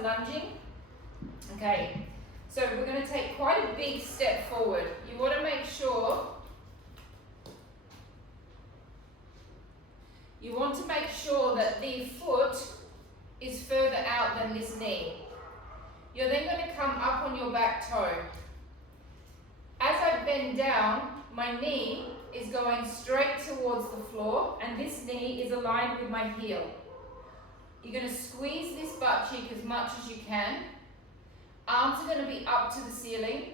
for lunging. Okay, so we're going to take quite a big step forward. You want to make sure that the foot is further out than this knee. You're then going to come up on your back toe. As I bend down, my knee is going straight towards the floor and this knee is aligned with my heel. You're going to squeeze this butt cheek as much as you can. Arms are going to be up to the ceiling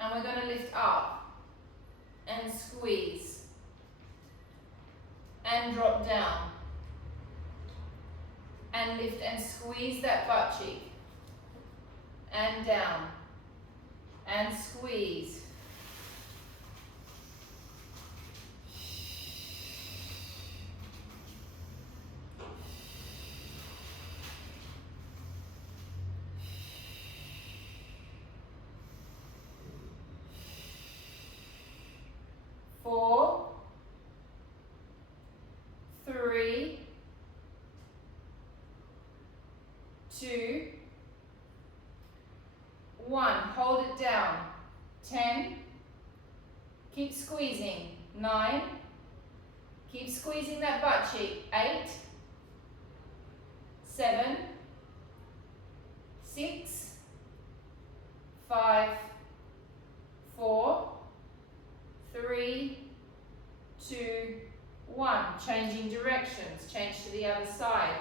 and we're going to lift up and squeeze and drop down and lift and squeeze that butt cheek and down and squeeze. Four, three, two, one. Hold it down. 10. Keep squeezing. 9. Keep squeezing that butt cheek. 8, 7, 6, 5, 4, 3, 2, 1. Changing directions. Change to the other side.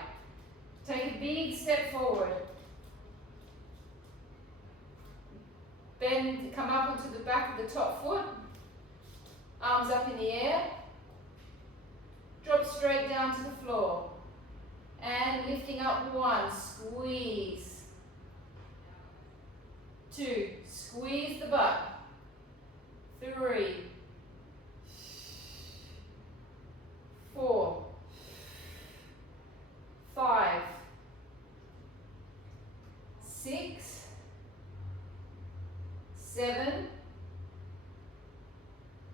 Take a big step forward. Bend, come up onto the back of the top foot. Arms up in the air. Drop straight down to the floor. And lifting up 1, squeeze. 2, squeeze the butt. 3, 4, 5, 6, 7,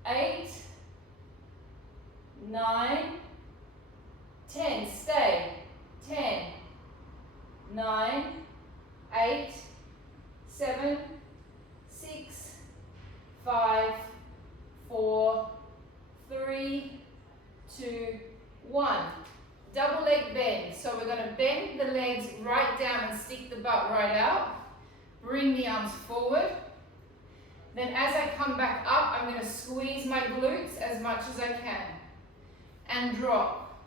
8, 9, 10. Stay. 10, 9, 8, 7, 6, 5, 4, 3, 2, 1. Double leg bend. So we're going to bend the legs right down and stick the butt right out. Bring the arms forward. Then as I come back up, I'm going to squeeze my glutes as much as I can. And drop.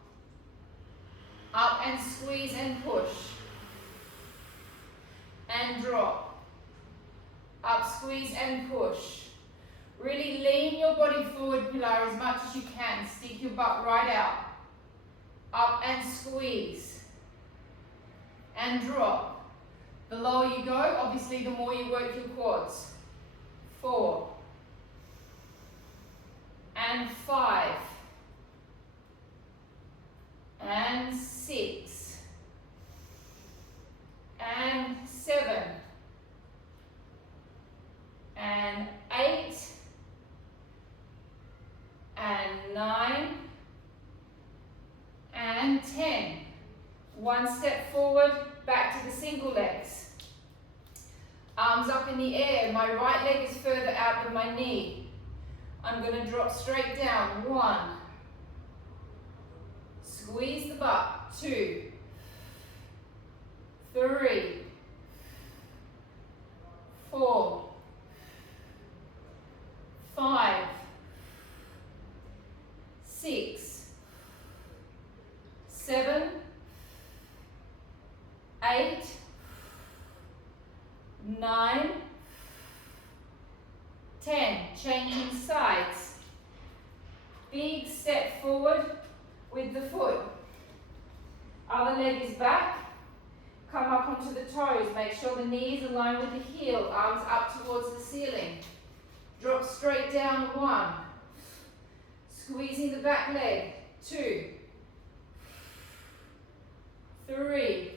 Up and squeeze and push. And drop. Up, squeeze and push. Really lean your body forward, Pilar, as much as you can. Stick your butt right out. Up and squeeze. And drop. The lower you go, obviously the more you work your quads. 4. And 5. And 6. And 7. And 8. And 9. And 10. One step forward, back to the single legs. Arms up in the air. My right leg is further out than my knee. I'm going to drop straight down. 1. Squeeze the butt. 2. 3. 4. 5. 6. 7. 8. 9. 10. Changing sides. Big step forward with the foot. Other leg is back. Come up onto the toes. Make sure the knees align with the heel. Arms up towards the ceiling. Drop straight down. 1. Squeezing the back leg. 2. 3.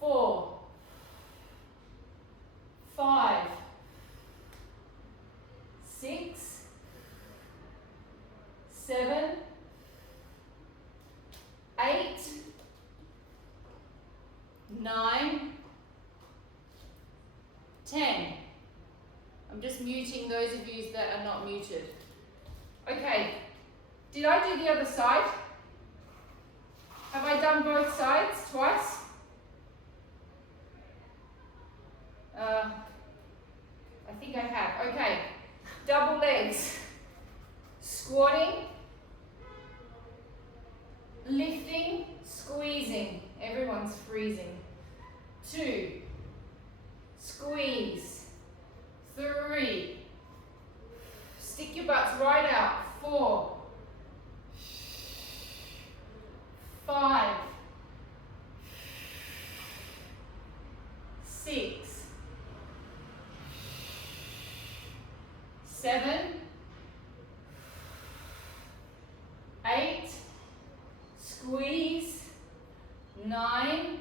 4. 5. 6. 7. 8. 9, 10. I'm just muting those of you that are not muted. Okay, did I do the other side? Have I done both sides twice? I think I have. Okay, double legs. Squatting, lifting, squeezing. Everyone's freezing. 2, squeeze. 3, stick your butts right out. 4, 5, 6, 7, 8, squeeze, 9,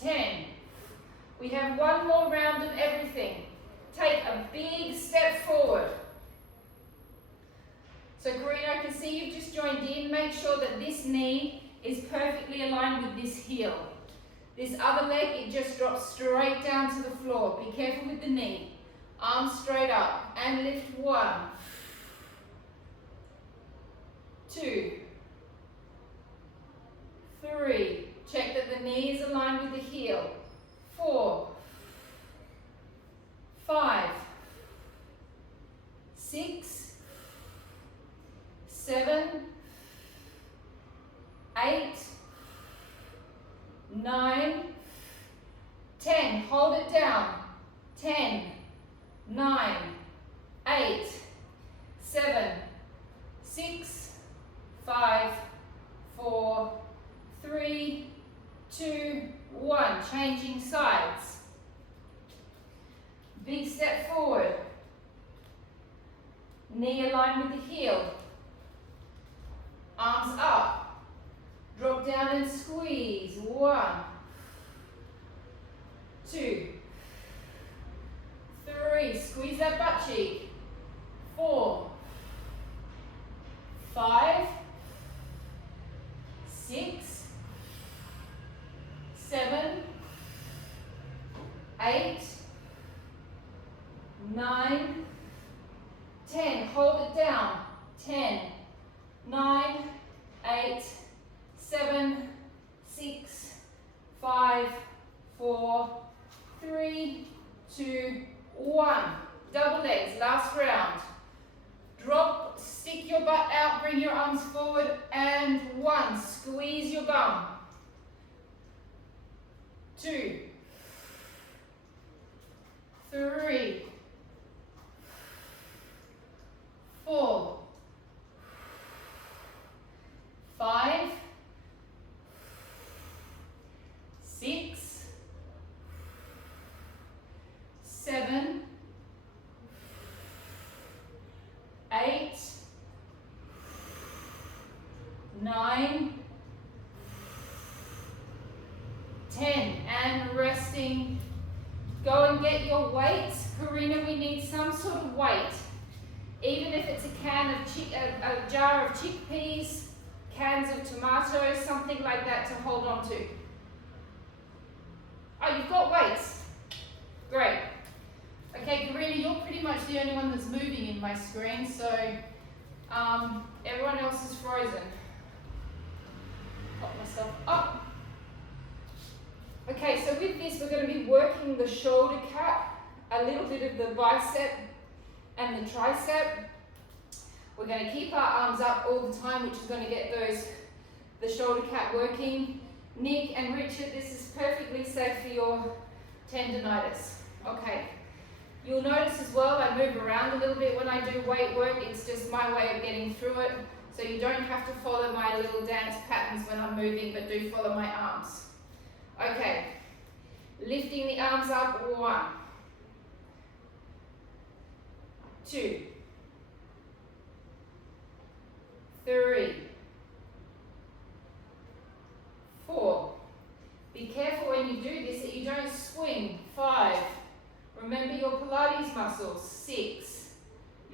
10. We have one more round of everything. Take a big step forward. So Karina, I can see you've just joined in. Make sure that this knee is perfectly aligned with this heel. This other leg, it just drops straight down to the floor. Be careful with the knee. Arms straight up and lift. 1, 2, 3. Check that the knee is aligned with the heel. 4, 5, 6, 7, 8, 9, 10. Hold it down. 10, 9, 8, 7, 6, 5, 4, 3, 2, 1. Changing sides. Big step forward. Knee aligned with the heel. Arms up. Drop down and squeeze. 1, 2, 3. Squeeze that butt cheek. 4, 5, 6, 7, 8, 9, 10. Hold it down. 10, 9, 8, 7, 6, 5, 4, 3, 2, 1. Double legs, last round. Drop, stick your butt out, bring your arms forward, and 1. Squeeze your bum. 2, 3, 4, 5, 6, 7, 8, 9, 10. And resting. Go and get your weights. Karina, we need some sort of weight. Even if it's a jar of chickpeas, cans of tomatoes, something like that to hold on to. Oh, you've got weights. Great. Okay, Karina, you're pretty much the only one that's moving in my screen, so everyone else is frozen. Pop myself up. Okay, so with this, we're going to be working the shoulder cap, a little bit of the bicep and the tricep. We're going to keep our arms up all the time, which is going to get the shoulder cap working. Nick and Richard, this is perfectly safe for your tendonitis. Okay. You'll notice as well, I move around a little bit when I do weight work. It's just my way of getting through it. So you don't have to follow my little dance patterns when I'm moving, but do follow my arms. Okay. Lifting the arms up. 1, 2, 3, 4. Be careful when you do this that you don't swing. 5. Remember your Pilates muscles. 6.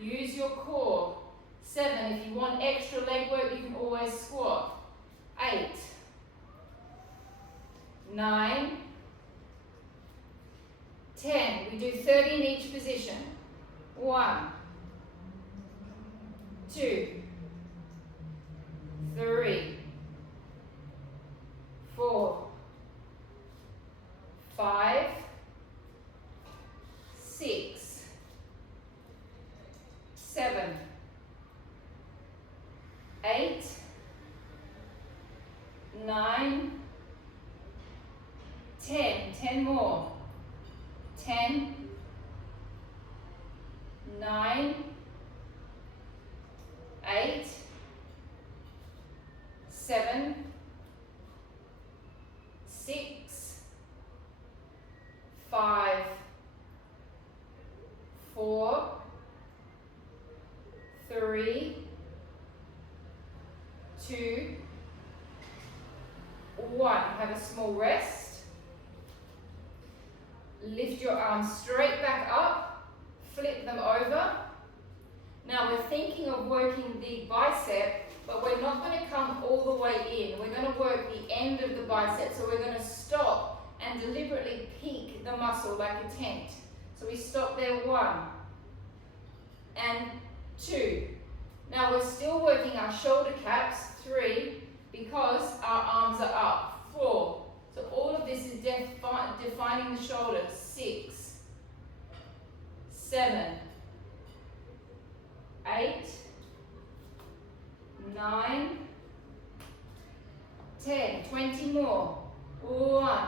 Use your core. 7. If you want extra leg work, you can always squat. 8. 9, 10. We do 30 in each position. 1, 2, 3, 4, 5, 6, 7, 8, 9, 10. 10 more. 10, 9, 8, 7, 6, 5, 4, 3, 2, 1. Have a small rest. Lift your arms straight back up, flip them over. Now we're thinking of working the bicep, but we're not going to come all the way in. We're going to work the end of the bicep, so we're going to stop and deliberately peak the muscle like a tent. So we stop there, 1 and 2. Now we're still working our shoulder caps, 3, because our arms are up, 4. So all of this is defining the shoulders, 6, 7, 8, 9, 10, 20 more. 1,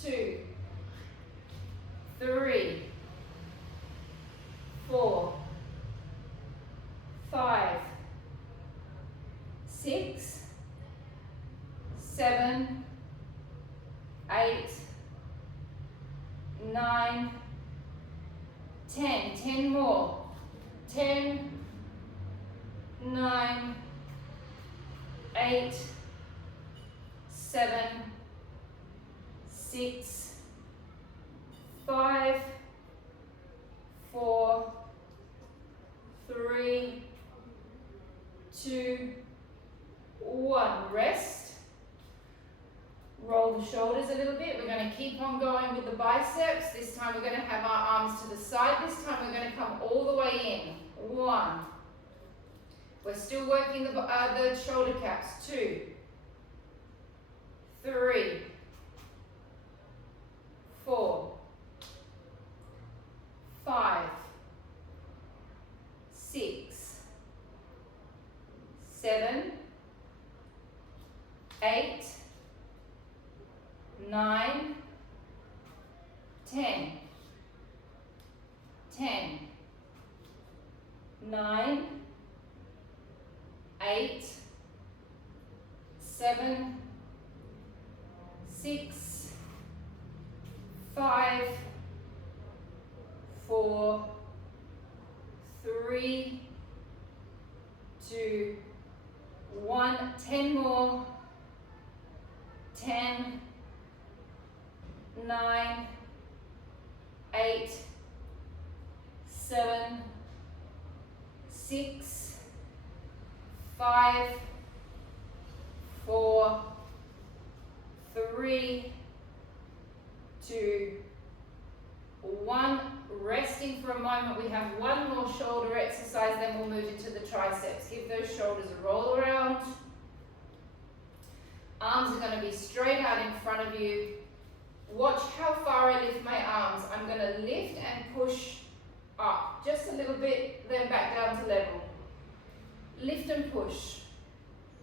2, 3, 4, 5, 6, 7, 8, 9, 10. 10 more. 10, 9, 8, 7, 6, 5, 4, 3, 2, 1. Rest. Roll the shoulders a little bit. We're going to keep on going with the biceps. This time we're going to have our arms to the side. This time we're going to come all the way in. 1. We're still working the shoulder caps. 2, 3, 4, 5, 6, 7, 8, 9, 10, 10, 9, 8, 7, 6, 5, 4, 3, 2, 1. 10 more. 10, 9, 8, 7, 6, 5, 4, 3, 2, 1. Resting for a moment. We have one more shoulder exercise, then we'll move into the triceps. Give those shoulders a roll around. Arms are going to be straight out in front of you. Watch how far I lift my arms. I'm going to lift and push up just a little bit, then back down to level. Lift and push.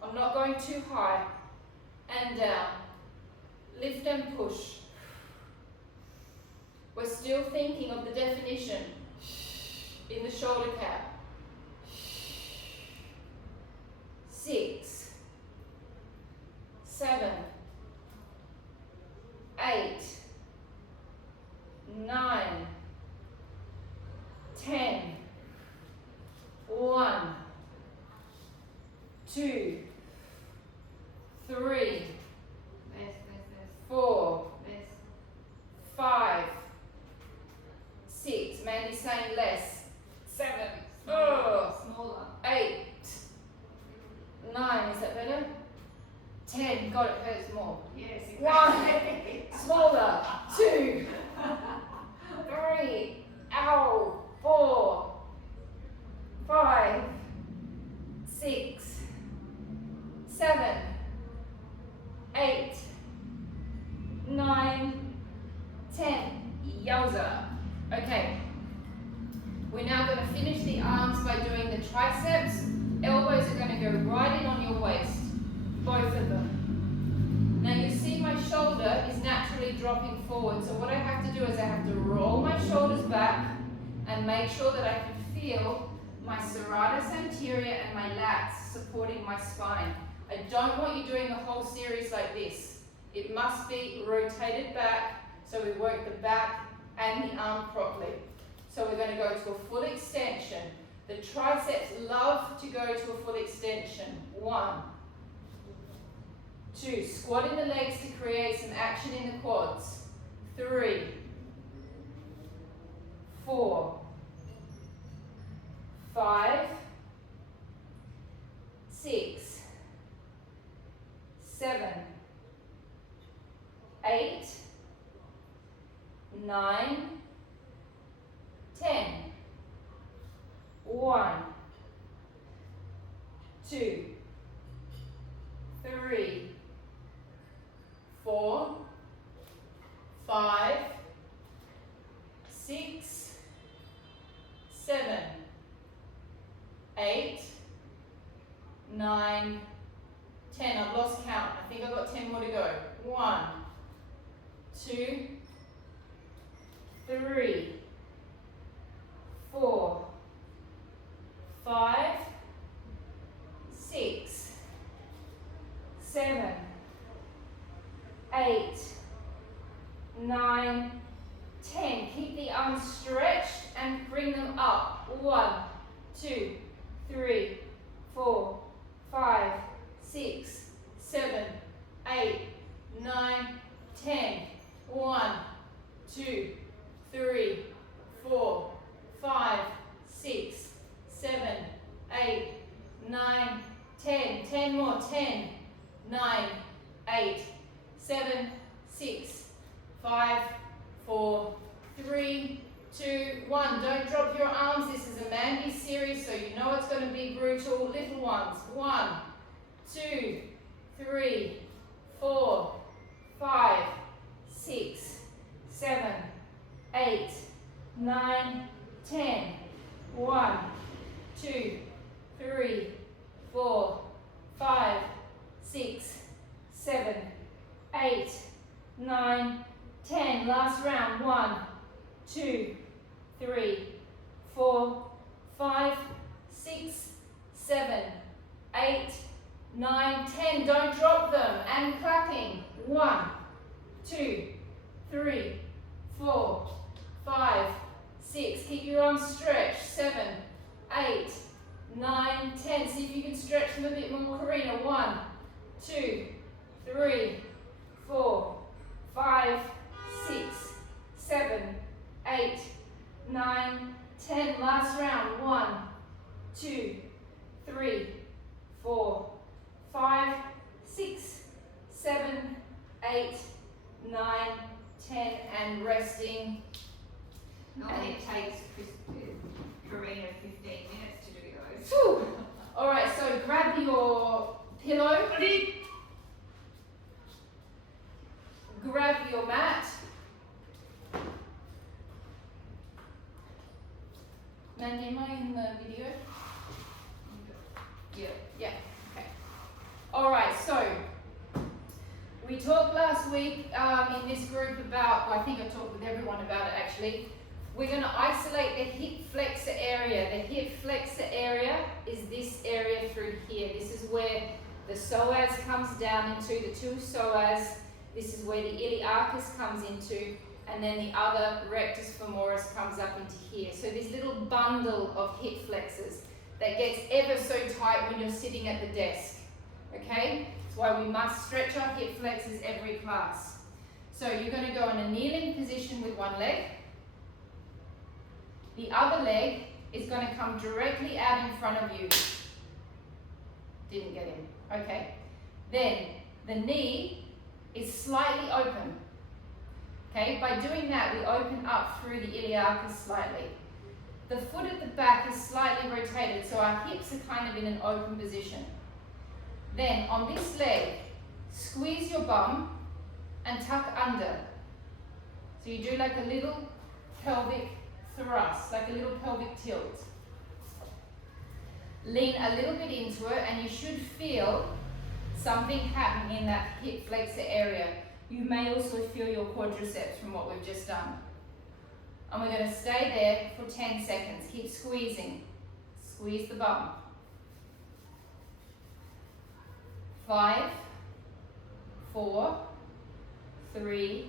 I'm not going too high. And down. Lift and push. We're still thinking of the definition in the shoulder cap. 6, 7, 8, 9, 10, 1, 2, 3, 4, 5, 6, maybe saying less, 7, Smaller. 8, 9, is that better? 10, God, it hurts more. Yes, exactly. 1, smaller. 2, 3, ow, 4, 5, 6, 7, 8, 9, 10. Yowza. Okay. We're now going to finish the arms by doing the triceps. Elbows are going to go right in on your waist. Both of them. Now you see my shoulder is naturally dropping forward. So what I have to do is I have to roll my shoulders back and make sure that I can feel my serratus anterior and my lats supporting my spine. I don't want you doing the whole series like this. It must be rotated back so we work the back and the arm properly. So we're going to go to a full extension. The triceps love to go to a full extension. 1, 2, squatting the legs to create some action in the quads. 3, 4, 5, 6, 7, 8, 9, 10. 1, 2, 3, 4, 5, 6, 7, 8, 9, 10. I've lost count. I think I've got 10 more to go. 1, 2, 3, 4, 5, 6, 7, 8, 9, 10. Keep the arms stretched and bring them up. 1, 2, 3, 4, 5, 6, 7, 8, 9, 10. 1, 2, 3, 4, 5, 6, 7, 8, 9, 10. 10 more. 10, 9, 8, 7, 6, 5, 4, 3, 2, 1. Don't drop your arms. This is a Mandy series, so you know it's going to be brutal. Little ones. 1, 2, 3, 4, 5, 6, 7, 8, 9, 10. 1, 2, 3, 4, 5, 6, 7, 8, 9, 10. Last round. 1, 2, 3, 4, 5, 6, 7, 8, 9, 10. Don't drop them. And clapping. 1, 2, 3, 4, 5, 6. Keep your arms stretched. 7, 8, 9, 10. See if you can stretch them a bit more, Karina. 1, 2, 3, 4, 5, 6, 7, 8, 9, 10. Last round. 1, 2, 3, 4, 5, 6, 7, 8, 9, 10. And resting. Normally it takes Karina 15 minutes to do those. Whew. All right, so grab your pillow. Grab your mat. Mandy, am I in the video? Yeah, okay. All right, so we talked last week in this group about, well, I think I talked with everyone about it actually. We're going to isolate the hip flexor area. The hip flexor area is this area through here. This is where the psoas comes down into, the two psoas. This is where the iliacus comes into, and then the other rectus femoris comes up into here. So this little bundle of hip flexors that gets ever so tight when you're sitting at the desk. Okay? That's why we must stretch our hip flexors every class. So you're going to go in a kneeling position with one leg. The other leg is going to come directly out in front of you. Didn't get in. Okay. Then The knee is slightly open. Okay, by doing that, we open up through the iliacus slightly. The foot at the back is slightly rotated, so our hips are kind of in an open position. Then on this leg, squeeze your bum and tuck under. So you do like a little pelvic thrust, like a little pelvic tilt. Lean a little bit into it and you should feel something happen in that hip flexor area. You may also feel your quadriceps from what we've just done. And we're going to stay there for 10 seconds. Keep squeezing. Squeeze the bum. 5, 4, 3,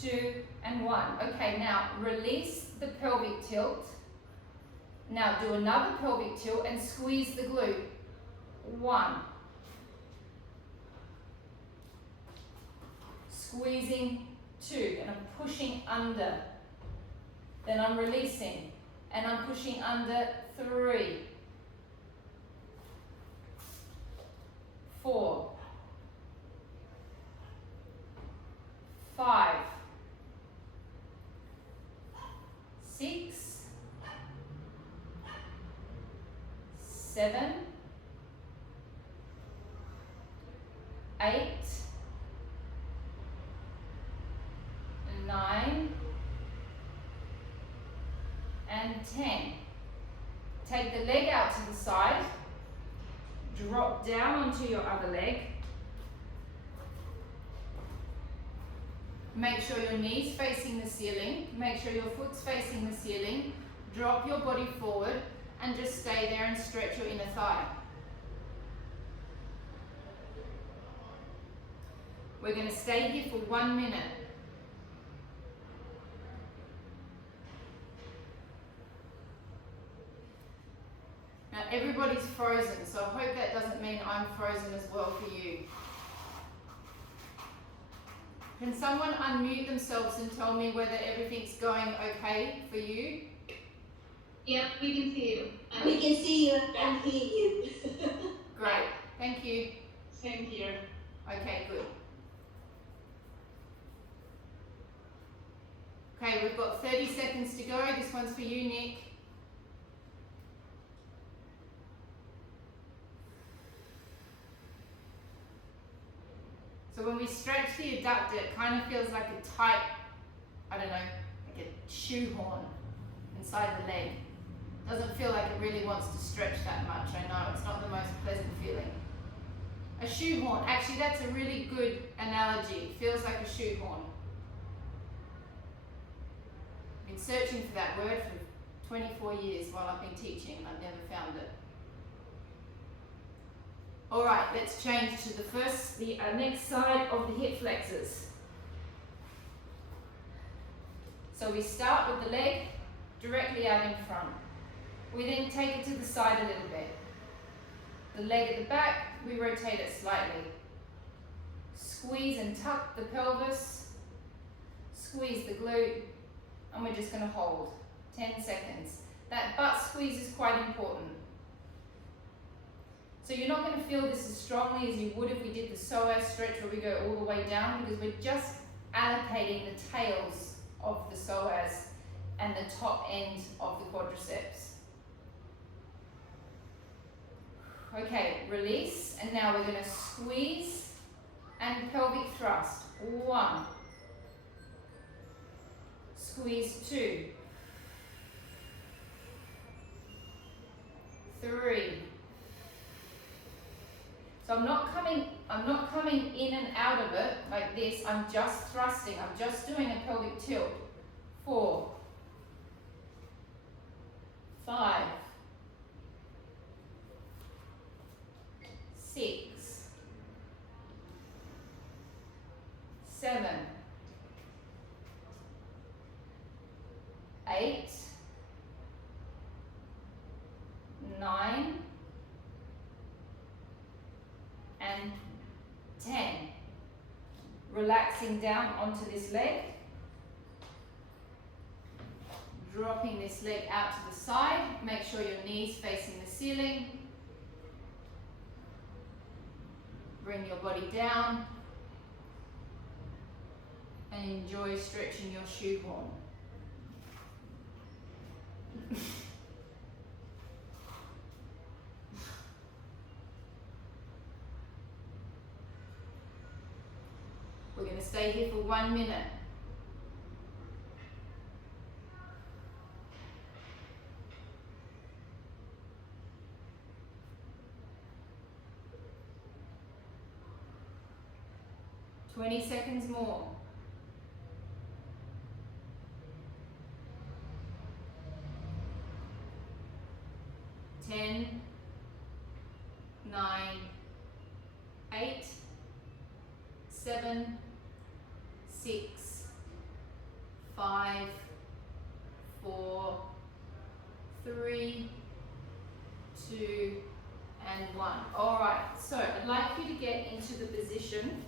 2, and 1. Okay, now release the pelvic tilt. Now do another pelvic tilt and squeeze the glute. 1. Squeezing 2, and I'm pushing under. Then I'm releasing, and I'm pushing under 3, 4, 5, 6, 7, 8, 9, and 10. Take the leg out to the side, drop down onto your other leg. Make sure your knee's facing the ceiling, make sure your foot's facing the ceiling, drop your body forward and just stay there and stretch your inner thigh. We're going to stay here for 1 minute. Now everybody's frozen, so I hope that doesn't mean I'm frozen as well for you. Can someone unmute themselves and tell me whether everything's going okay for you? Yeah, we can see you. We can see you and hear you. Great, thank you. Same here. Okay, good. Okay, we've got 30 seconds to go. This one's for you, Nick. So when we stretch the adductor, it kind of feels like a tight, I don't know, like a shoehorn inside the leg. Doesn't feel like it really wants to stretch that much. I know, it's not the most pleasant feeling. A shoehorn, actually that's a really good analogy. It feels like a shoehorn. I've been searching for that word for 24 years while I've been teaching and I've never found it. All right, let's change to the next side of the hip flexors. So we start with the leg directly out in front. We then take it to the side a little bit. The leg at the back, we rotate it slightly. Squeeze and tuck the pelvis, squeeze the glute, and we're just going to hold 10 seconds. That butt squeeze is quite important. So you're not going to feel this as strongly as you would if we did the psoas stretch where we go all the way down, because we're just allocating the tails of the psoas and the top end of the quadriceps. Okay, release, and now we're going to squeeze and pelvic thrust. 1. Squeeze 2. 3. So I'm not coming in and out of it like this. I'm just thrusting. I'm just doing a pelvic tilt. 4. 5. 6. 7. 8. 9. And 10. Relaxing down onto this leg. Dropping this leg out to the side. Make sure your knees facing the ceiling. bring your body down and enjoy stretching your shoehorn. We're going to stay here for 1 minute. Twenty seconds more. 10, 9, 8, 7, 6, 5, 4, 3, 2, and 1. All right, so I'd like you to get into the position.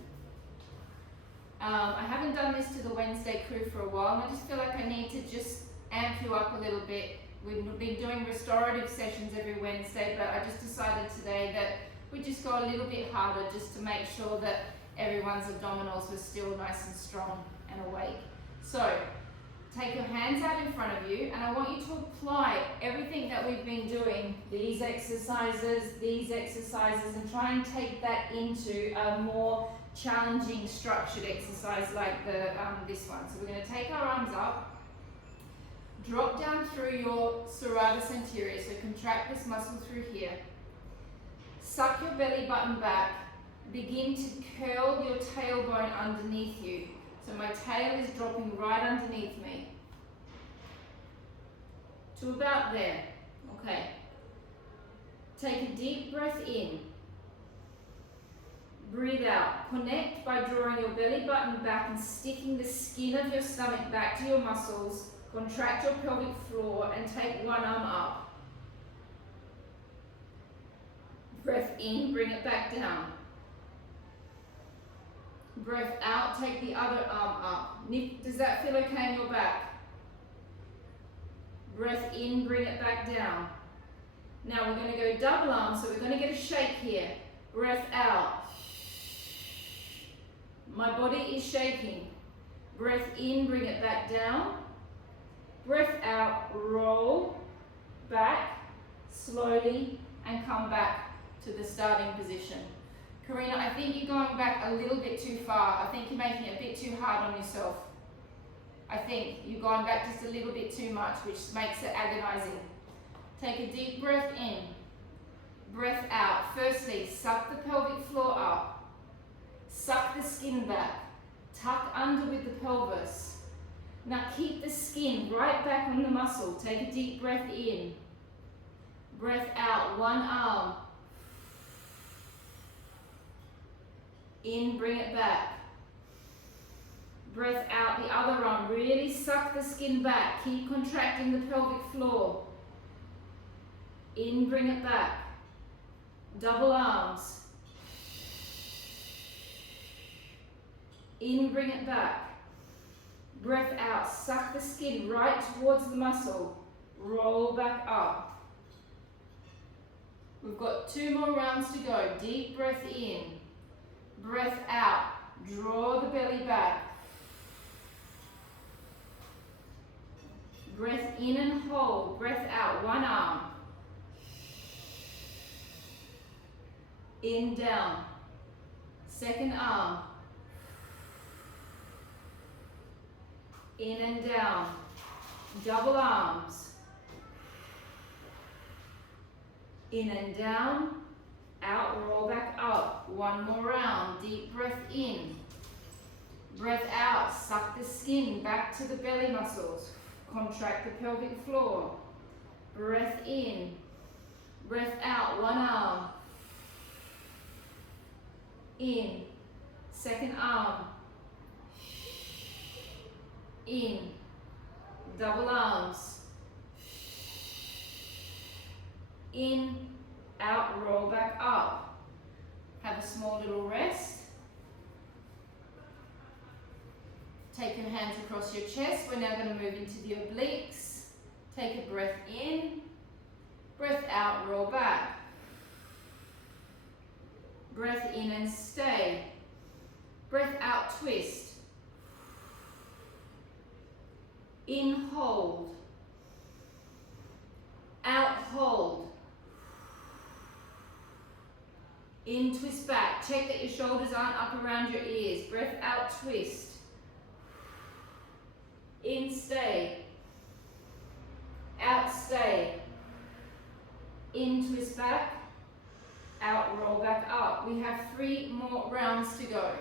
I haven't done this to the Wednesday crew for a while, and I just feel like I need to just amp you up a little bit. We've been doing restorative sessions every Wednesday, but I just decided today that we just go a little bit harder just to make sure that everyone's abdominals were still nice and strong and awake. So take your hands out in front of you, and I want you to apply everything that we've been doing, these exercises, and try and take that into a more challenging structured exercise like this one. So we're going to take our arms up, drop down through your serratus anterior, so contract this muscle through here, suck your belly button back, begin to curl your tailbone underneath you. So my tail is dropping right underneath me to about there. Okay. Take a deep breath in. Breathe out. Connect by drawing your belly button back and sticking the skin of your stomach back to your muscles. Contract your pelvic floor and take one arm up. Breath in, bring it back down. Breath out, take the other arm up. Nick, does that feel okay in your back? Breath in, bring it back down. Now we're going to go double arm, so we're going to get a shake here. Breath out. My body is shaking. Breath in, bring it back down. Breath out, roll back slowly and come back to the starting position. Karina, I think you're going back a little bit too far. I think you're making it a bit too hard on yourself. I think you're going back just a little bit too much, which makes it agonizing. Take a deep breath in. Breath out. Firstly, suck the pelvic floor up. Suck the skin back. Tuck under with the pelvis. Now keep the skin right back on the muscle. Take a deep breath in. Breath out, one arm. In, bring it back. Breath out, the other arm. Really suck the skin back. Keep contracting the pelvic floor. In, bring it back. Double arms. In, bring it back. Breath out, suck the skin right towards the muscle. Roll back up. We've got 2 more rounds to go. Deep breath in. Breath out. Draw the belly back. Breath in and hold. Breath out. One arm. In, down. Second arm. In and down. Double arms. In and down. Out, roll back up. 1 more round. Deep breath in. Breath out. Suck the skin back to the belly muscles. Contract the pelvic floor. Breath in. Breath out. 1 arm. In. Second arm. In. Double arms. In. Out, roll back up. Have a small little rest. Take your hands across your chest. We're now going to move into the obliques. Take a breath in. Breath out, roll back. Breath in and stay. Breath out, twist. In, hold. Out, hold. In, twist back. Check that your shoulders aren't up around your ears. Breath out, twist. In, stay. Out, stay. In, twist back. Out, roll back up. We have 3 more rounds to go.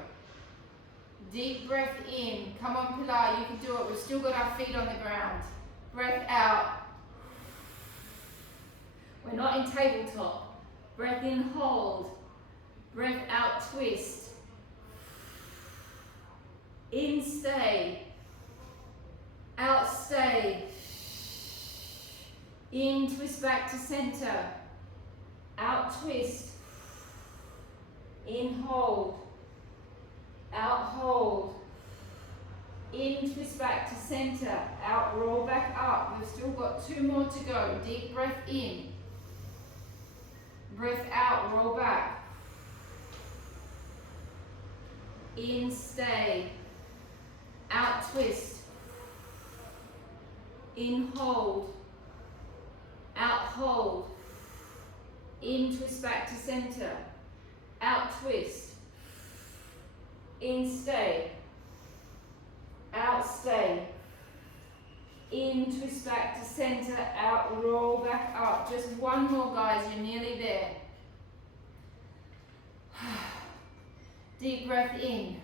Deep breath in. Come on, Pilar, you can do it. We've still got our feet on the ground. Breath out. We're not in tabletop. Breath in, hold. Breath out, twist. In, stay. Out, stay. In, twist back to center. Out, twist. In, hold. Out, hold. In, twist back to center. Out, roll back up. We've still got 2 more to go. Deep breath in. Breath out, roll back. In, stay. Out, twist. In, hold. Out, hold. In, twist back to center. Out, twist. In, stay. Out, stay. In, twist back to center. Out, roll back up. Just 1 more, guys. You're nearly there. Deep breath in.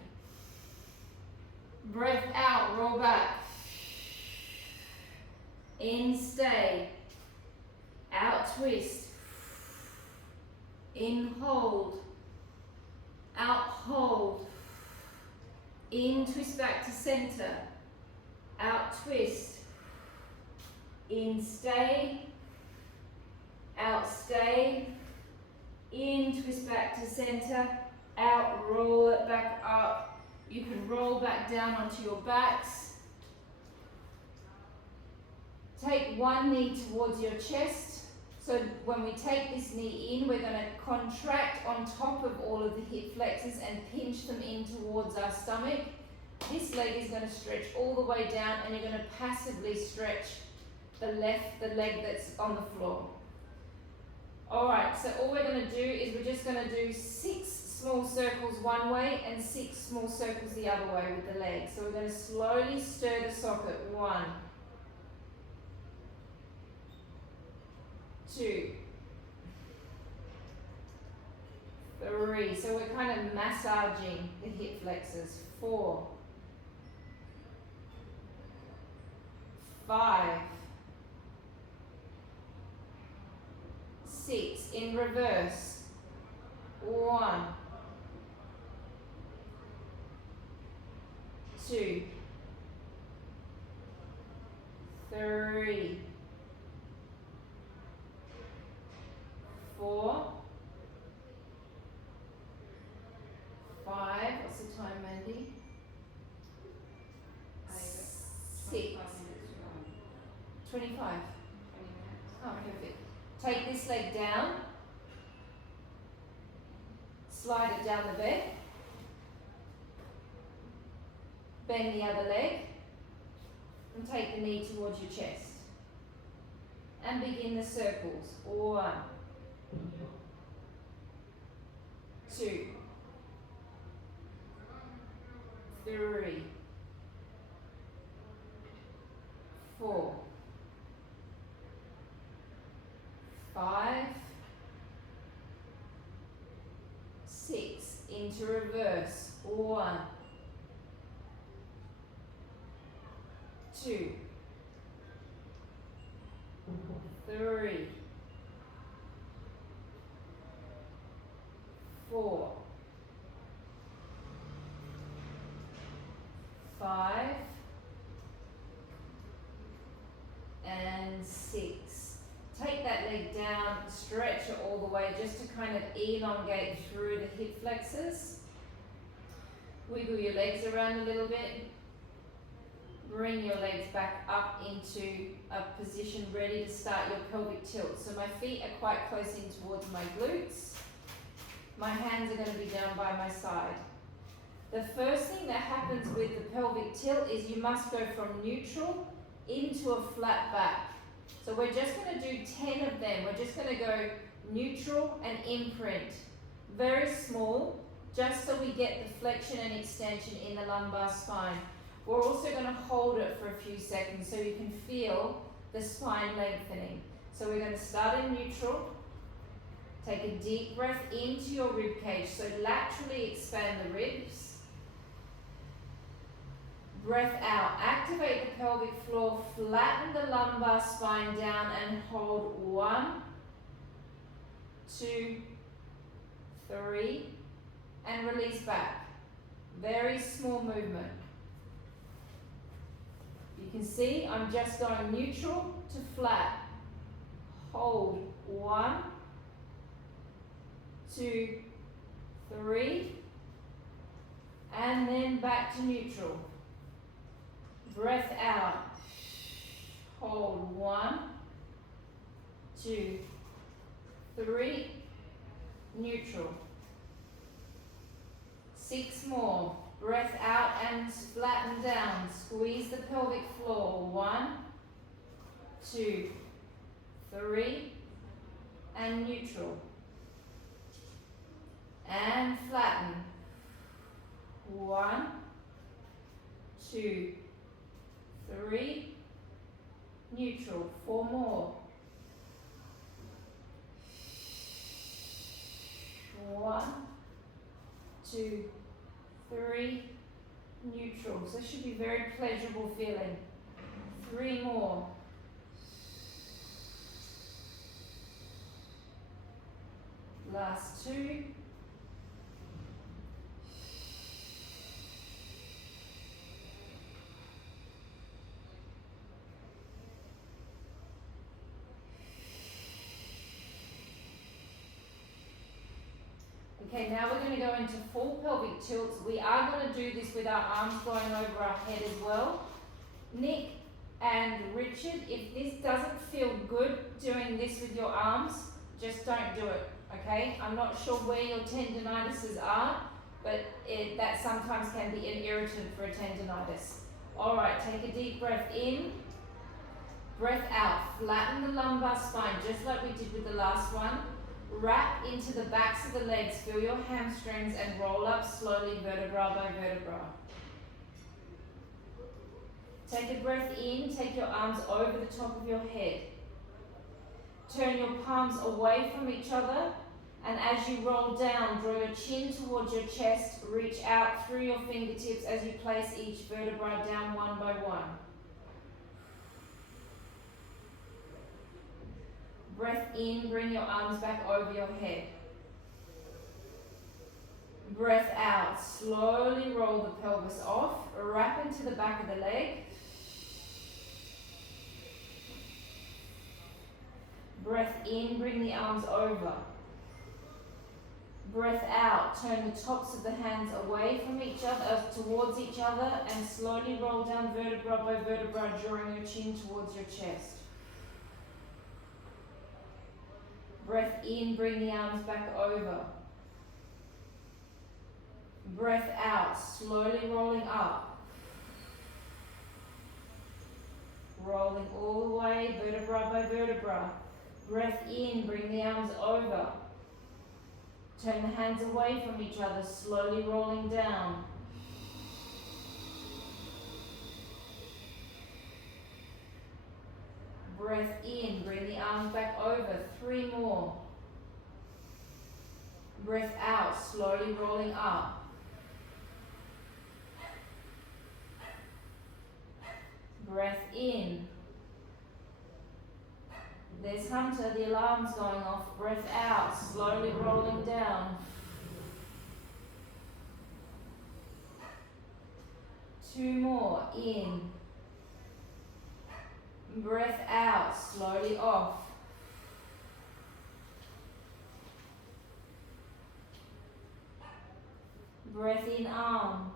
Breath out, roll back. In, stay. Out, twist. In, hold. Out, hold. In, twist back to center. Out, twist. In, stay. Out, stay. In, twist back to center. Out, roll it back up. You can roll back down onto your backs. Take 1 knee towards your chest. So when we take this knee in, we're going to contract on top of all of the hip flexors and pinch them in towards our stomach. This leg is going to stretch all the way down, and you're going to passively stretch the leg that's on the floor. Alright, so all we're going to do is we're just going to do 6 small circles one way and 6 small circles the other way with the legs. So we're going to slowly stir the socket. 1, 2, 3. So we're kind of massaging the hip flexors. 4, 5, 6. In reverse. 1, 2, 3, 4, 5. What's the time, Mandy? 6. 25. Oh, perfect. Take this leg down. Slide it down the bed. Bend the other leg. And take the knee towards your chest. And begin the circles. 1, 2, 3, 4, 5, 6. Into reverse. 1, 2, 3, 4, 5, and 6. Take that leg down, stretch it all the way just to kind of elongate through the hip flexors. Wiggle your legs around a little bit. Bring your legs back up into a position ready to start your pelvic tilt. So my feet are quite close in towards my glutes. My hands are going to be down by my side. The first thing that happens with the pelvic tilt is you must go from neutral into a flat back. So we're just going to do 10 of them. We're just going to go neutral and imprint. Very small, just so we get the flexion and extension in the lumbar spine. We're also going to hold it for a few seconds so you can feel the spine lengthening. So we're going to start in neutral. Take a deep breath into your rib cage. So laterally expand the ribs. Breath out. Activate the pelvic floor. Flatten the lumbar spine down and hold 1, 2, 3, and release back. Very small movement. You can see I'm just going neutral to flat. Hold 1, 2, 3, and then back to neutral. Breath out. Hold 1, 2, 3, neutral. 6 more. Breath out and flatten down. Squeeze the pelvic floor. 1, 2, 3, and neutral. And flatten. 1, 2, 3, neutral. 4 more. 1, 2, 3, neutral. So this should be very pleasurable feeling. 3 more. Last 2. Okay, now we're going to go into full pelvic tilts. We are going to do this with our arms going over our head as well. Nick and Richard, if this doesn't feel good doing this with your arms, just don't do it, okay? I'm not sure where your tendinitises are, but that sometimes can be an irritant for a tendinitis. Alright, take a deep breath in, breath out. Flatten the lumbar spine, just like we did with the last one. Wrap into the backs of the legs, feel your hamstrings and roll up slowly vertebra by vertebra. Take a breath in, take your arms over the top of your head. Turn your palms away from each other, and as you roll down, draw your chin towards your chest, reach out through your fingertips as you place each vertebra down one by one. Breath in, bring your arms back over your head. Breath out, slowly roll the pelvis off, wrap into the back of the leg. Breath in, bring the arms over. Breath out, turn the tops of the hands away from each other, towards each other, and slowly roll down vertebra by vertebra, drawing your chin towards your chest. Breath in, bring the arms back over. Breath out, slowly rolling up. Rolling all the way, vertebra by vertebra. Breath in, bring the arms over. Turn the hands away from each other, slowly rolling down. Breath in, bring the arms back over. 3 more. Breath out, slowly rolling up. Breath in. There's Hunter, the alarm's going off. Breath out, slowly rolling down. 2 more, in. Breath out, slowly off. Breath in, arms.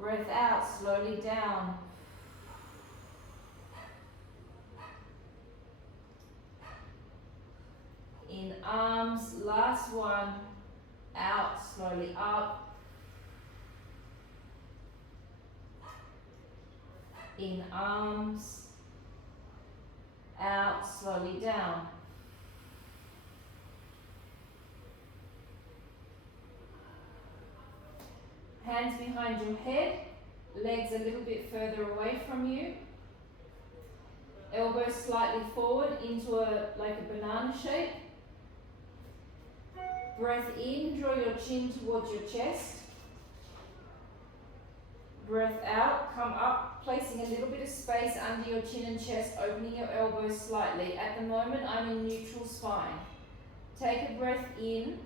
Breath out, slowly down. in arms, last one, out, slowly up, in arms, out, slowly down. Hands behind your head, legs a little bit further away from you. Elbows slightly forward into like a banana shape. Breath in, draw your chin towards your chest. Breath out, come up, placing a little bit of space under your chin and chest, opening your elbows slightly. At the moment, I'm in neutral spine. Take a breath in,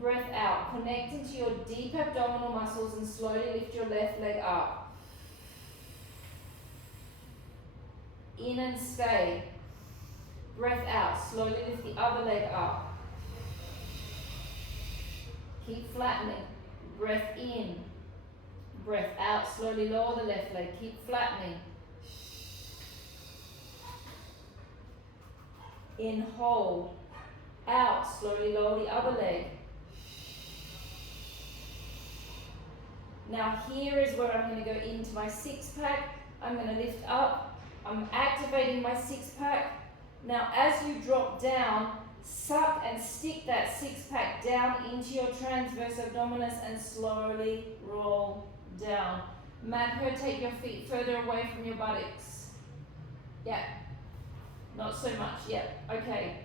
breath out, connect into your deep abdominal muscles and slowly lift your left leg up. In and stay. Breath out, slowly lift the other leg up. Keep flattening. Breath in. Breath out, slowly lower the left leg. Keep flattening. In, hold. Out, slowly lower the other leg. Now here is where I'm going to go into my six pack. I'm going to lift up. I'm activating my six pack. Now as you drop down, suck and stick that six pack down into your transverse abdominis and slowly roll down. Mat her, take your feet further away from your buttocks. Yeah. Not so much. Yeah. Okay.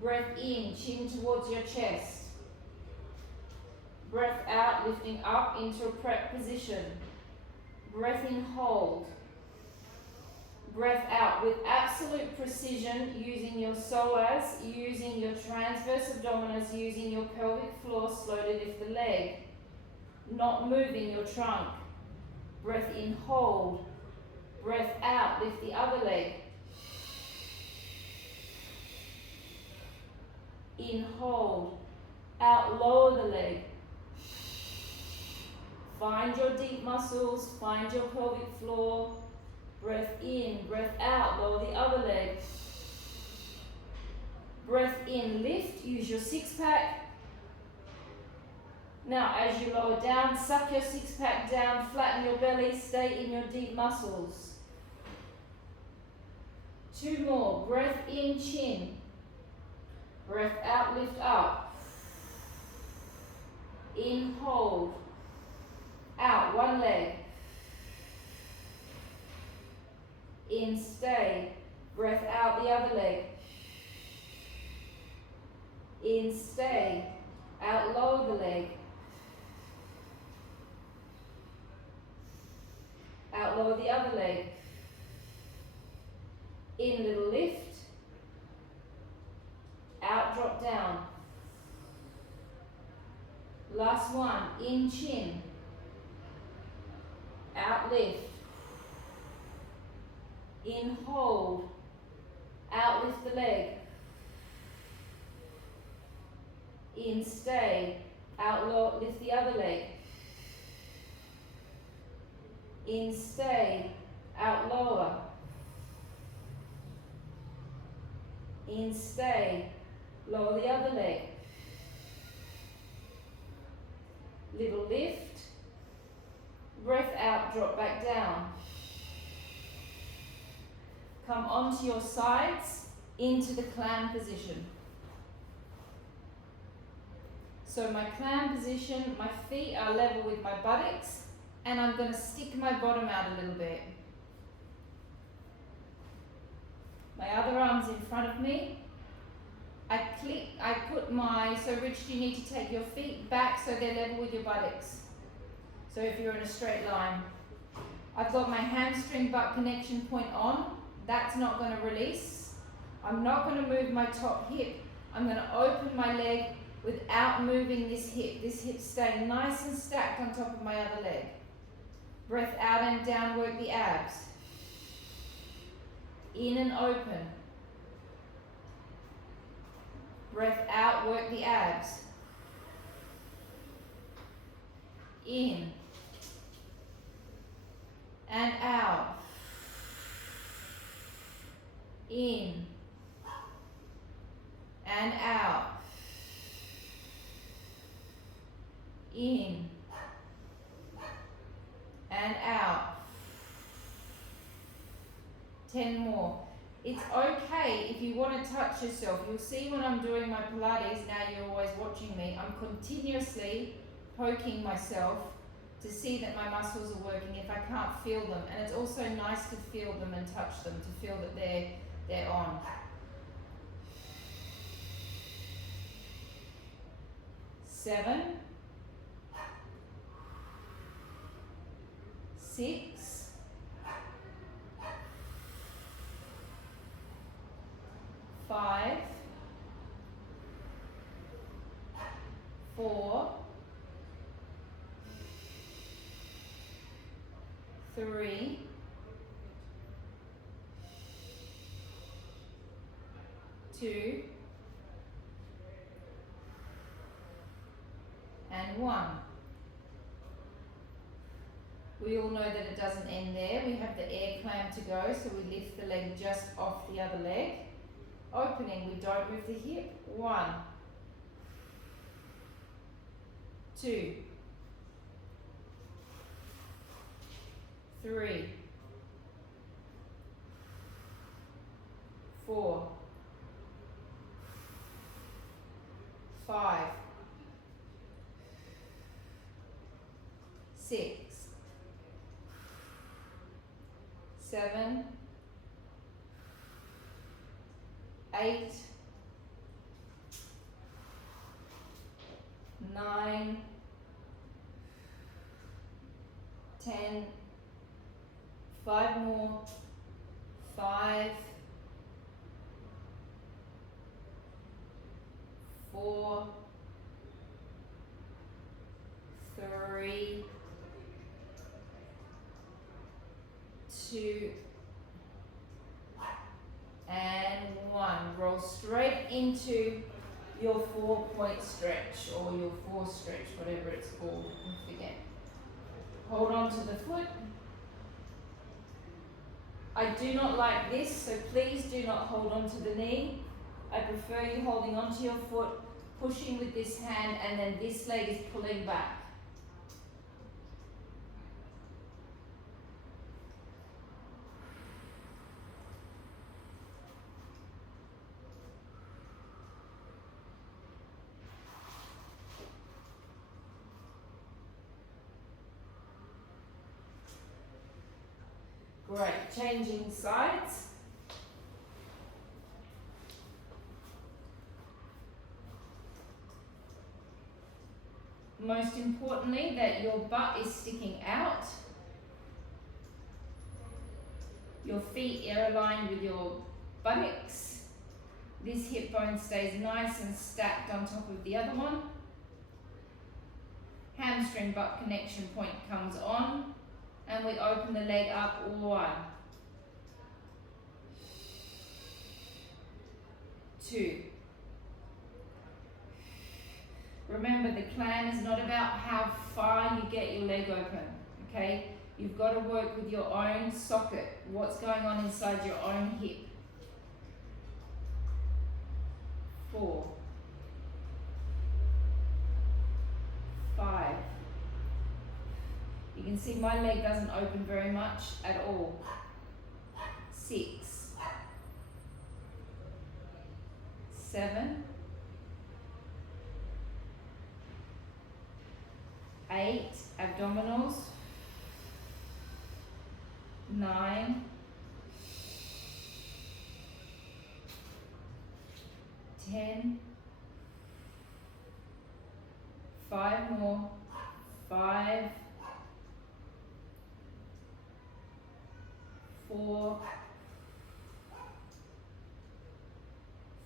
Breath in, chin towards your chest. Breath out, lifting up into a prep position. Breath in, hold. Breath out with absolute precision, using your psoas, using your transverse abdominis, using your pelvic floor, slowly lift the leg. Not moving your trunk. Breath in, hold. Breath out, lift the other leg. In, hold. Out, lower the leg. Find your deep muscles, find your pelvic floor. Breath in, breath out, lower the other leg. Breath in, lift, use your six pack. Now as you lower down, suck your six pack down, flatten your belly, stay in your deep muscles. Two more, breath in, chin. Breath out, lift up. In, hold. Out, one leg. In, stay. Breath out, the other leg. In, stay. Out, lower the leg. Out, lower the other leg. In, little lift. Out, drop down. Last one, in, chin. Out, lift. In, hold. Out, lift the leg. In, stay. Out, low, lift the other leg. In, stay. Out, lower. In, stay. Lower the other leg. Little lift. Breath out, drop back down. Come onto your sides, into the clam position. So my clam position, my feet are level with my buttocks, and I'm going to stick my bottom out a little bit. My other arm's in front of me. So Rich, you need to take your feet back so they're level with your buttocks. So if you're in a straight line. I've got my hamstring butt connection point on. That's not going to release. I'm not going to move my top hip. I'm going to open my leg without moving this hip. This hip staying nice and stacked on top of my other leg. Breath out and down, work the abs. In and open. Breath out, work the abs. In. And out. In. and out. In and out. 10 more. It's okay if you want to touch yourself. You'll see when I'm doing my Pilates, now you're always watching me, I'm continuously poking myself to see that my muscles are working if I can't feel them. And it's also nice to feel them and touch them, to feel that they're on. 7, 6, 5, 4, 3, 2, and 1. We all know that it doesn't end there. We have the air clamp to go, so we lift the leg just off the other leg. Opening, we don't move the hip. 1, 2, 3, 4, 5, 6, 7, 8, 9, 10, 5 more, 5, 4, 3, 2, and 1. Roll straight into your 4-point stretch or your 4 stretch, whatever it's called, I forget. Hold on to the foot. I do not like this, so please do not hold on to the knee. I prefer you holding onto your foot, pushing with this hand, and then this leg is pulling back. Great, changing sides. Most importantly, that your butt is sticking out. Your feet are aligned with your buttocks. This hip bone stays nice and stacked on top of the other one. Hamstring butt connection point comes on. And we open the leg up. 1, 2. Remember, the clam is not about how far you get your leg open, okay? You've got to work with your own socket, what's going on inside your own hip. 4, 5. You can see my leg doesn't open very much at all. 6, 7, 8, abdominals. 9, 10, 5 more. 5, 4,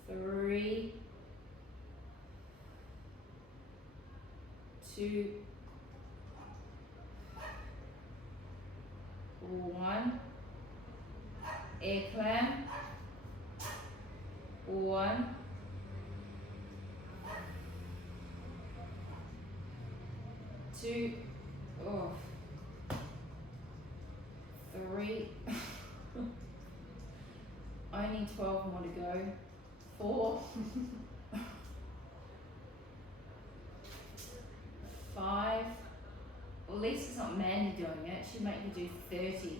3, 2, 1. Air clamp. 1, 2, 3. Only 12 more to go. 4, Well, Lisa's not Mandy doing it. She'd make you do 30.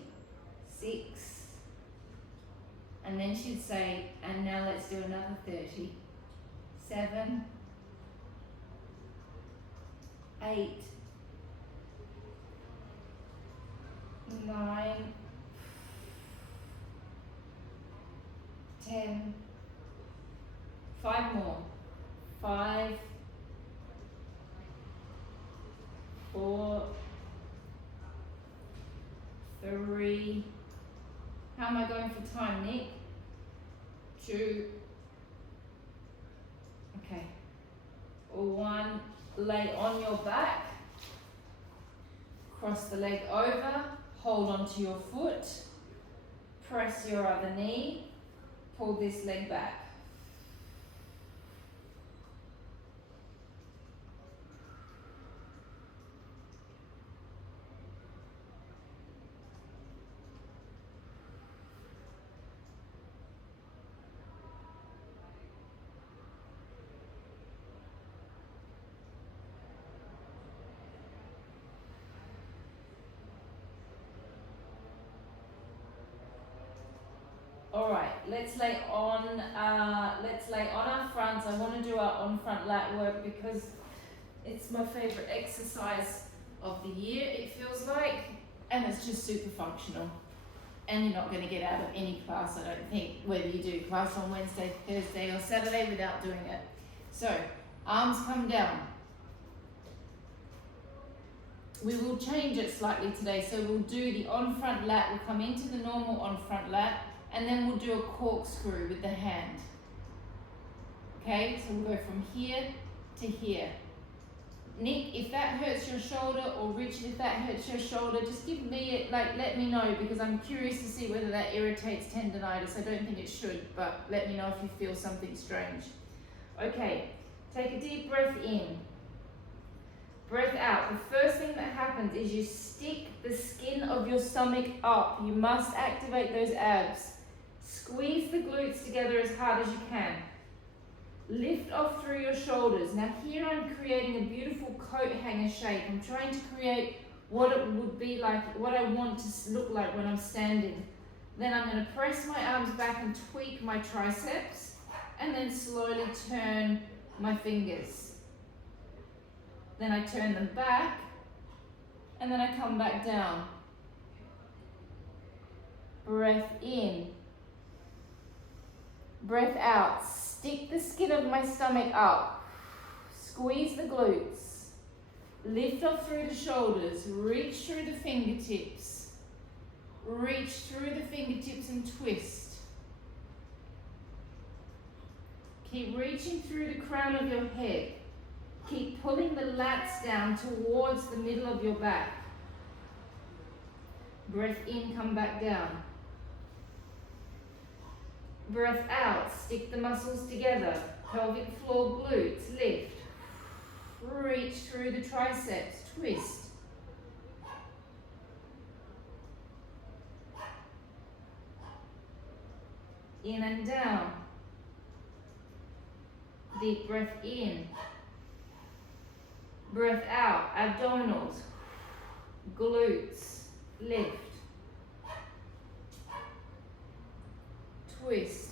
6. And then she'd say, and now let's do another 30. 7. 8. 9. 10. 5 more. 5. 4. 3. How am I going for time, Nick? 2. Okay. 1. Lay on your back. Cross the leg over. Hold onto your foot. Press your other knee. Pull this leg back. All right, let's lay on our fronts. I want to do our on front lat work because it's my favorite exercise of the year, it feels like, and it's just super functional. And you're not going to get out of any class, I don't think, whether you do class on Wednesday, Thursday or Saturday without doing it. So, arms come down. We will change it slightly today, so we'll do the on front lat, we'll come into the normal on front lat, and then we'll do a corkscrew with the hand. Okay, so we'll go from here to here. Nick, if that hurts your shoulder, or Richard, if that hurts your shoulder, just give me it, let me know, because I'm curious to see whether that irritates tendonitis. I don't think it should, but let me know if you feel something strange. Okay, take a deep breath in. Breath out. The first thing that happens is you stick the skin of your stomach up. You must activate those abs. Squeeze the glutes together as hard as you can. Lift off through your shoulders. Now here I'm creating a beautiful coat hanger shape. I'm trying to create what it would be like, what I want to look like when I'm standing. Then I'm going to press my arms back and tweak my triceps, and then slowly turn my fingers. Then I turn them back, and then I come back down. Breath in. Breath out. Stick the skin of my stomach up. Squeeze the glutes. Lift off through the shoulders. Reach through the fingertips. Reach through the fingertips and twist. Keep reaching through the crown of your head. Keep pulling the lats down towards the middle of your back. Breath in, come back down. Breath out, stick the muscles together. Pelvic floor, glutes, lift. Reach through the triceps, twist. In and down. Deep breath in. Breath out, abdominals, glutes, lift. Twist.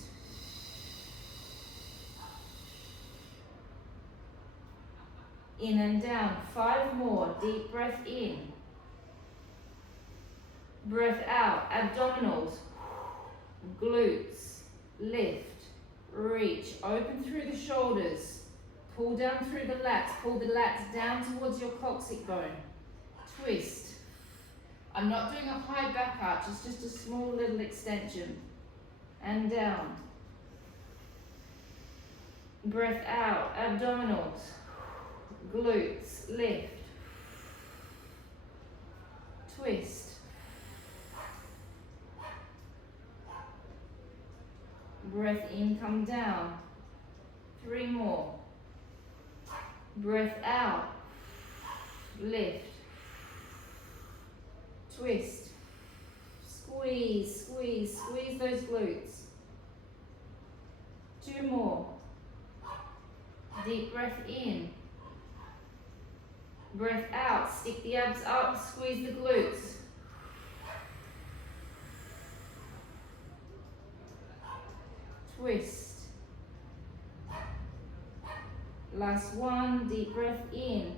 In and down. 5 more. Deep breath in. Breath out. Abdominals. Glutes. Lift. Reach. Open through the shoulders. Pull down through the lats. Pull the lats down towards your coccyx bone. Twist. I'm not doing a high back arch. It's just a small little extension. And down. Breath out. Abdominals. Glutes. Lift. Twist. Breath in, come down. 3 more. Breath out. Lift. Twist. Squeeze, squeeze, squeeze those glutes. 2 more. Deep breath in. Breath out, stick the abs up, squeeze the glutes. Twist. Last one, deep breath in.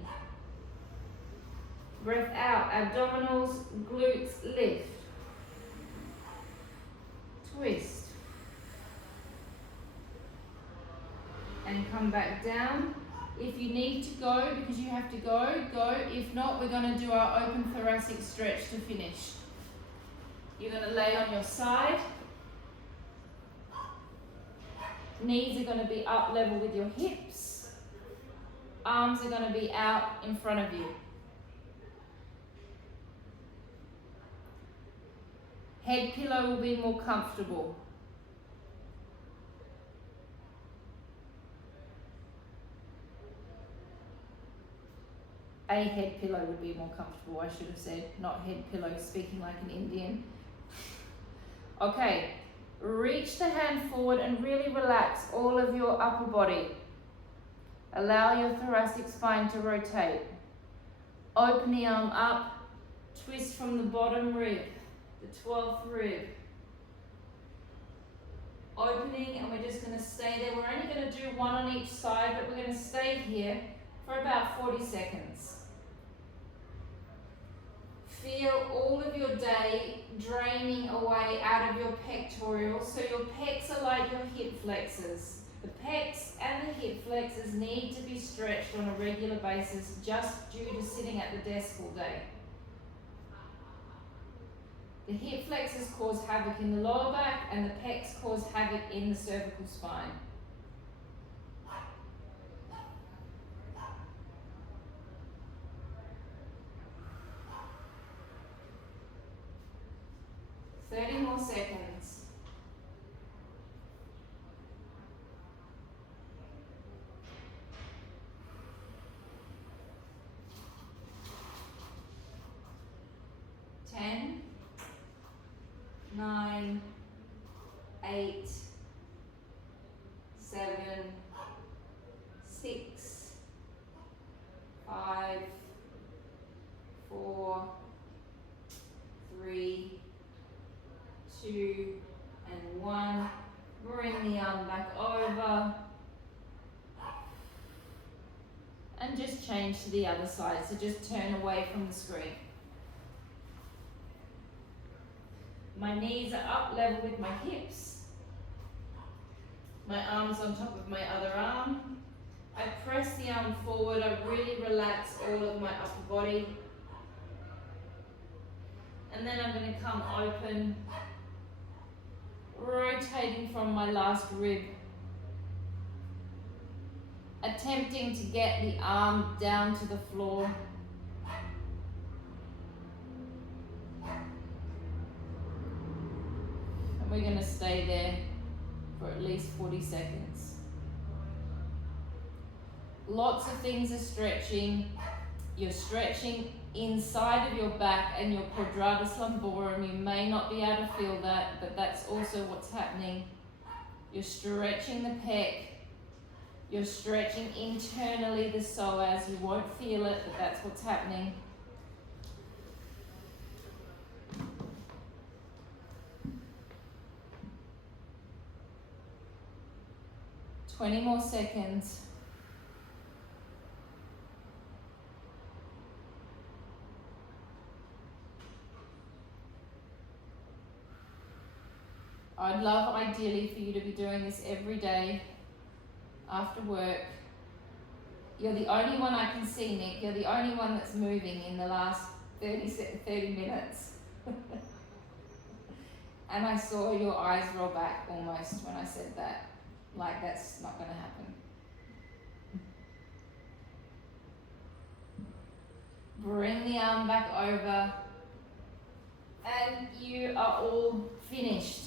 Breath out, abdominals, glutes lift. Twist. And come back down. If you need to go, because you have to go, go. If not, we're going to do our open thoracic stretch to finish. You're going to lay on your side. Knees are going to be up level with your hips. Arms are going to be out in front of you. Head pillow will be more comfortable. A head pillow would be more comfortable, I should have said, not head pillow, speaking like an Indian. Okay, reach the hand forward and really relax all of your upper body. Allow your thoracic spine to rotate. Open the arm up, twist from the bottom rib, the 12th rib. Opening, and we're just going to stay there. We're only going to do one on each side, but we're going to stay here for about 40 seconds. Feel all of your day draining away out of your pectorals. So your pecs are like your hip flexors. The pecs and the hip flexors need to be stretched on a regular basis just due to sitting at the desk all day. The hip flexors cause havoc in the lower back and the pecs cause havoc in the cervical spine. More seconds. Ten, 9, 8, 7, 6, 5, 4, 3, 2, and 1. Bring the arm back over. And just change to the other side. So just turn away from the screen. My knees are up level with my hips. My arm's on top of my other arm. I press the arm forward. I really relax all of my upper body. And then I'm going to come open, rotating from my last rib, attempting to get the arm down to the floor. And we're going to stay there for at least 40 seconds. Lots of things are stretching. You're stretching inside of your back and your quadratus lumborum. You may not be able to feel that, but that's also what's happening. You're stretching the pec. You're stretching internally the psoas. You won't feel it, but that's what's happening. Twenty more seconds. I'd love ideally for you to be doing this every day after work. You're the only one I can see, Nick. You're the only one that's moving in the last 30 minutes. And I saw your eyes roll back almost when I said that. Like, that's not going to happen. Bring the arm back over. And you are all finished.